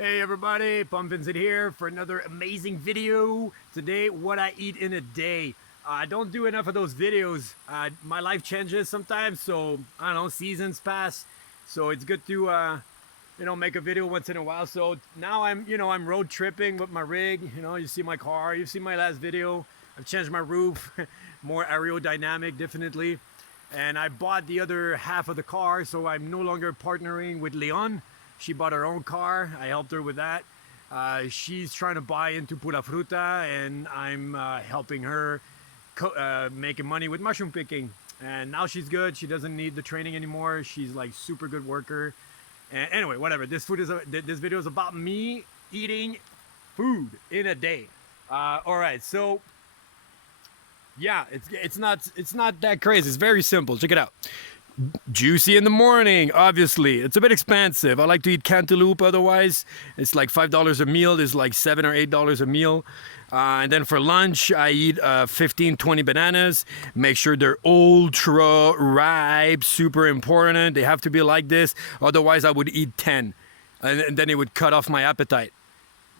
Hey everybody, Pump Vincent here for another amazing video. Today, what I eat in a day. I don't do enough of those videos. My life changes sometimes, so I don't know, seasons pass. So it's good to, make a video once in a while. So now I'm road tripping with my rig. You see my car, you see my last video. I've changed my roof, more aerodynamic, definitely. And I bought the other half of the car, so I'm no longer partnering with Leon. She bought her own car. I helped her with that. She's trying to buy into Pura Fruta, and I'm helping her making money with mushroom picking. And now she's good. She doesn't need the training anymore. She's like super good worker. And anyway, whatever. This video is about me eating food in a day. All right, so yeah, it's not that crazy. It's very simple. Check it out. Juicy in the morning, obviously. It's a bit expensive. I like to eat cantaloupe otherwise. It's like $5 a meal. There's like $7 or $8 a meal. And then for lunch, I eat 15, 20 bananas. Make sure they're ultra ripe, super important. They have to be like this. Otherwise, I would eat 10. And then it would cut off my appetite.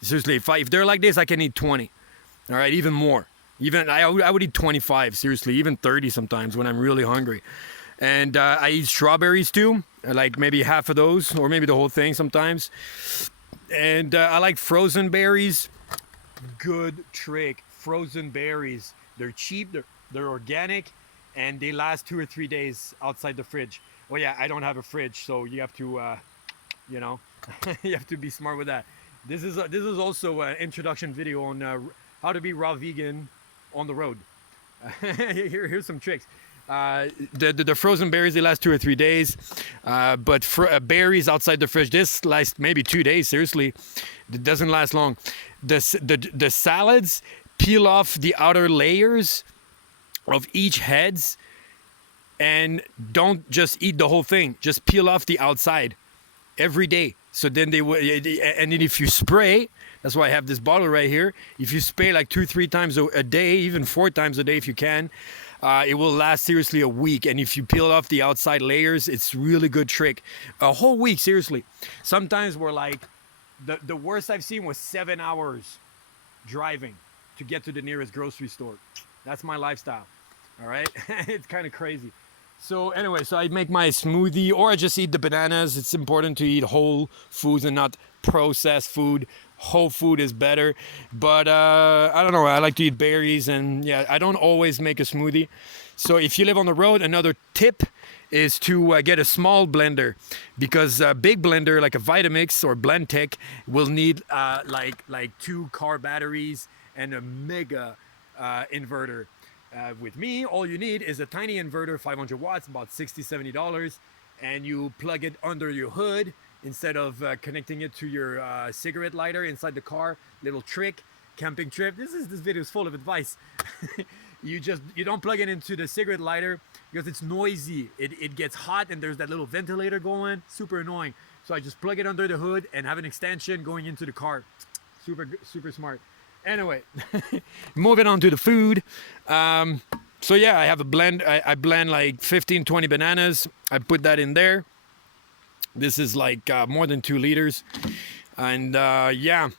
Seriously, if they're like this, I can eat 20. All right, even more. Even I would eat 25, seriously, even 30 sometimes when I'm really hungry. And I eat strawberries too, like maybe half of those, or maybe the whole thing sometimes. And I like frozen berries. Good trick, frozen berries. They're cheap, they're organic, and they last 2 or 3 days outside the fridge. Oh yeah, I don't have a fridge, so you have to, you have to be smart with that. This is also an introduction video on how to be raw vegan on the road. Here's some tricks. The frozen berries, they last 2 or 3 days, but berries outside the fridge, this lasts maybe 2 days. Seriously, it doesn't last long. The salads, peel off the outer layers of each heads, and don't just eat the whole thing. Just peel off the outside every day. So then they will, and then if you spray, that's why I have this bottle right here. If you spray like 2-3 times a day, even 4 times a day if you can, it will last seriously a week. And if you peel off the outside layers, it's really good trick. A whole week, seriously. Sometimes we're like, the worst I've seen was 7 hours driving to get to the nearest grocery store. That's my lifestyle. All right, it's kind of crazy. So anyway, so I make my smoothie, or I just eat the bananas. It's important to eat whole foods and not processed food. Whole food is better, but I don't know. I like to eat berries, and yeah, I don't always make a smoothie. So if you live on the road, another tip is to get a small blender, because a big blender like a Vitamix or Blendtec will need like 2 car batteries and a mega inverter. With me, all you need is a tiny inverter, 500 watts, about $60, $70, and you plug it under your hood instead of connecting it to your cigarette lighter inside the car. Little trick, camping trip. This video is full of advice. You don't plug it into the cigarette lighter because it's noisy. It gets hot and there's that little ventilator going, super annoying. So I just plug it under the hood and have an extension going into the car. Super smart. Anyway, moving on to the food. So yeah, I have a blend. I blend like 15, 20 bananas. I put that in there. This is like more than 2 liters. And yeah,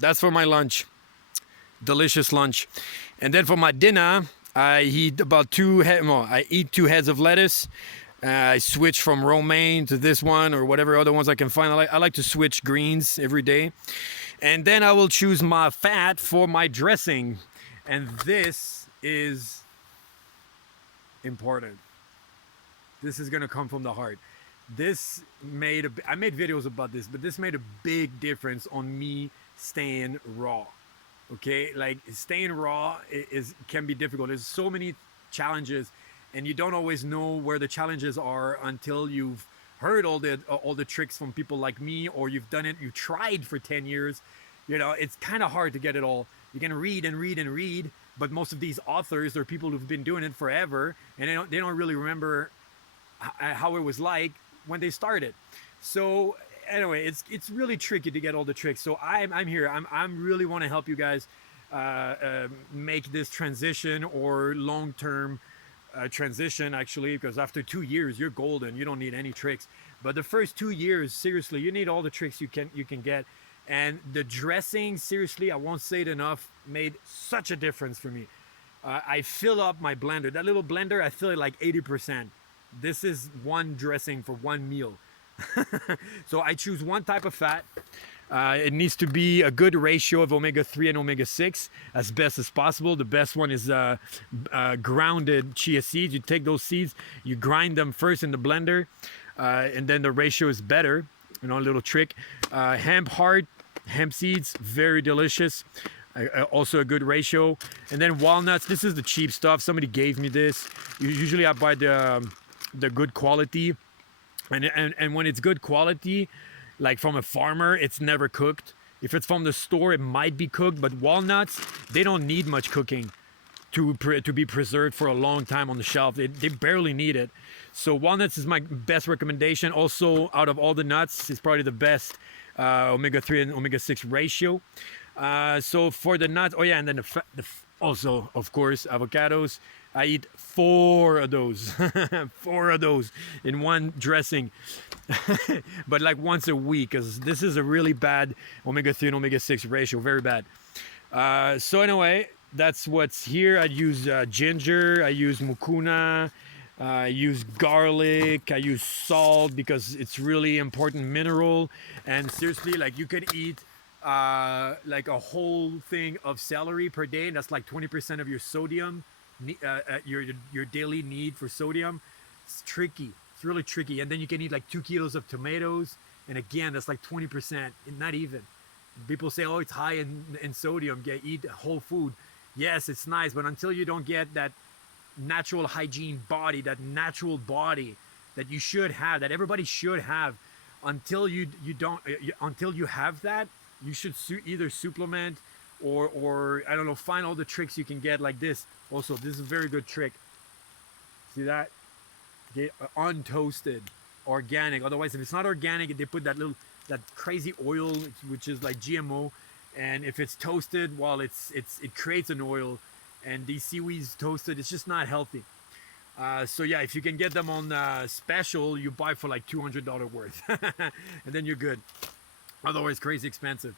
that's for my lunch. Delicious lunch. And then for my dinner, I eat about 2 heads of lettuce. I switch from romaine to this one or whatever other ones I can find. I like to switch greens every day. And then I will choose my fat for my dressing. And this is important. This is gonna come from the heart. I made videos about this, but this made a big difference on me staying raw. Okay, like staying raw can be difficult. There's so many challenges, and you don't always know where the challenges are until you've heard all the tricks from people like me, or you've done it, you tried for 10 years. It's kind of hard to get it all. You can read and read and read, but most of these authors are people who've been doing it forever, and they don't really remember how it was like when they started. So anyway, it's really tricky to get all the tricks. So I'm here. I'm really want to help you guys make this transition, or long-term transition, actually, because after 2 years you're golden. You don't need any tricks. But the first 2 years, seriously, you need all the tricks you can get. And the dressing, seriously, I won't say it enough, made such a difference for me. I fill up my blender. That little blender, I fill it like 80%. This is one dressing for one meal. So I choose one type of fat. It needs to be a good ratio of omega-3 and omega-6 as best as possible. The best one is grounded chia seeds. You take those seeds, you grind them first in the blender, and then the ratio is better. You know, a little trick. Hemp heart, hemp seeds, very delicious. Also a good ratio. And then walnuts. This is the cheap stuff. Somebody gave me this. Usually I buy the good quality. And when it's good quality, like from a farmer, it's never cooked. If it's from the store, it might be cooked. But walnuts, they don't need much cooking to be preserved for a long time on the shelf. They barely need it. So walnuts is my best recommendation. Also, out of all the nuts, it's probably the best omega-3 and omega-6 ratio. So for the nuts, oh yeah, and then also, of course, avocados. I eat 4 of those, 4 of those in one dressing, but like once a week, because this is a really bad omega-3 and omega-6 ratio, very bad. So anyway, that's what's here. I use ginger, I use mucuna, I use garlic, I use salt because it's really important mineral. And seriously, like you could eat like a whole thing of celery per day, and that's like 20% of your sodium. Your daily need for sodium. It's tricky. It's really tricky. And then you can eat like 2 kilos of tomatoes, and again, that's like 20%. Not even. People say, "Oh, it's high in sodium." Yeah, eat whole food. Yes, it's nice, but until you don't get that natural hygiene body, that natural body that you should have, that everybody should have, until you don't, until you have that, you should either supplement or I don't know, find all the tricks you can get like this. Also, this is a very good trick. See that? Get untoasted, organic. Otherwise, if it's not organic, they put that crazy oil, which is like GMO. And if it's toasted, well, it creates an oil. And these seaweeds toasted, it's just not healthy. So yeah, if you can get them on special, you buy for like $200 worth, and then you're good. Otherwise, crazy expensive.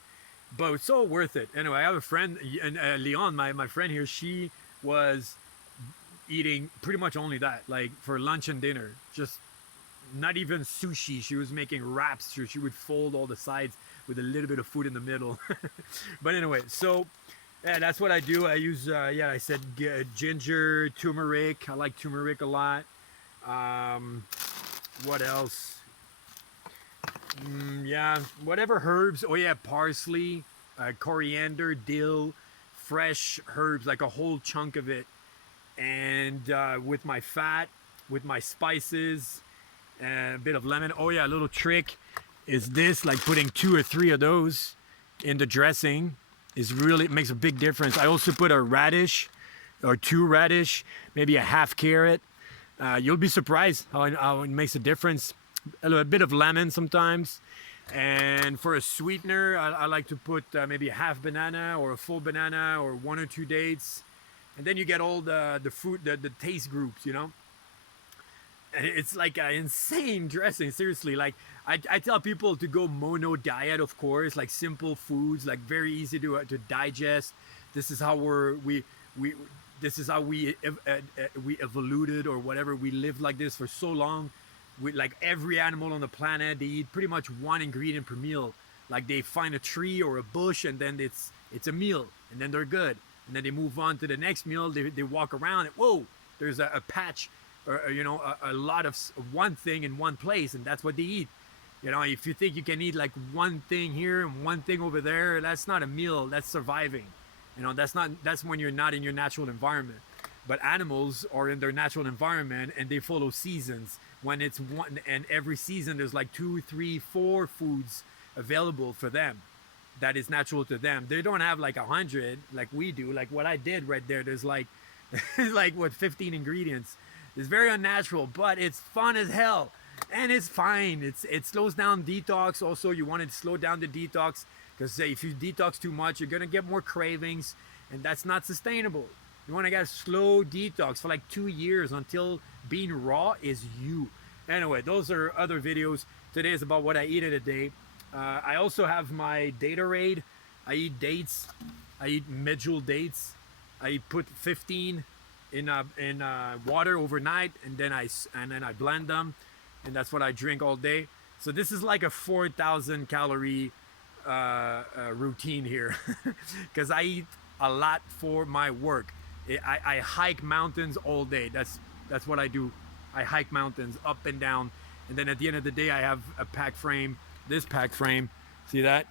But it's so worth it. Anyway, I have a friend, and Leon, my friend here, she was eating pretty much only that, like for lunch and dinner. Just not even sushi. She was making wraps. She would fold all the sides with a little bit of food in the middle. But anyway, so yeah, that's what I do. I use, yeah, I said ginger, turmeric. I like turmeric a lot. What else? Yeah, whatever herbs. Oh yeah, parsley, coriander, dill, fresh herbs, like a whole chunk of it. And with my fat, with my spices, and a bit of lemon. Oh yeah, a little trick is this, like putting 2 or 3 of those in the dressing is really, it makes a big difference. I also put a radish or 2 radish, maybe a half carrot. You'll be surprised how it makes a difference. A bit of lemon sometimes. And for a sweetener, I like to put maybe a half banana or a full banana or 1 or 2 dates. And then you get all the fruit, the taste groups, you know. And it's like an insane dressing, seriously. Like I tell people to go mono diet, of course, like simple foods, like very easy to digest. This is how this is how we evolved or whatever. We lived like this for so long. Like every animal on the planet, they eat pretty much 1 ingredient per meal. Like they find a tree or a bush, and then it's a meal, and then they're good. And then they move on to the next meal. They walk around, and whoa, there's a patch, or you know, a lot of one thing in one place, and that's what they eat. You know, if you think you can eat like one thing here and one thing over there, that's not a meal. That's surviving. You know, that's when you're not in your natural environment. But animals are in their natural environment, and they follow seasons. When it's one, and every season there's like 2, 3, 4 foods available for them that is natural to them. They don't have like 100 like we do. Like what I did right there, there's like like what, 15 ingredients. It's very unnatural, but it's fun as hell, and it's fine. It slows down detox. Also, you want to slow down the detox, because if you detox too much, you're gonna get more cravings, and that's not sustainable. You want to get a slow detox for like 2 years until being raw is you. Anyway, those are other videos. Today is about what I eat in a day. I also have my Datorade. I eat dates. I eat medjool dates. I put 15 in water overnight, and then I blend them, and that's what I drink all day. So this is like a 4,000 calorie routine here, because I eat a lot for my work. I hike mountains all day. That's what I do. I hike mountains up and down, and then at the end of the day, I have a pack frame. This pack frame, see that?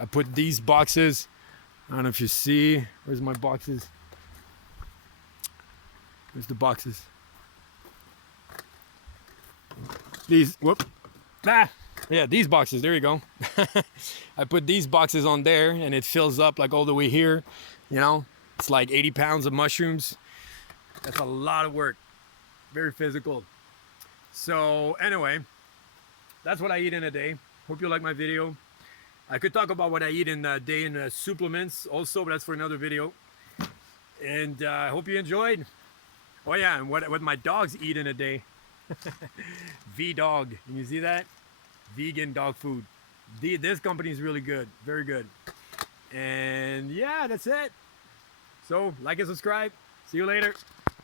I put these boxes. I don't know if you see. Where's my boxes? Where's the boxes? These. Whoop. Ah. Yeah, these boxes. There you go. I put these boxes on there, and it fills up like all the way here. You know, it's like 80 pounds of mushrooms. That's a lot of work. Very physical. So anyway, that's what I eat in a day. Hope you like my video. I could talk about what I eat in a day in supplements also, but that's for another video. And I hope you enjoyed. Oh yeah, and what my dogs eat in a day. V-Dog. Can you see that? Vegan dog food. This company is really good. Very good. And yeah, that's it. So like and subscribe. See you later.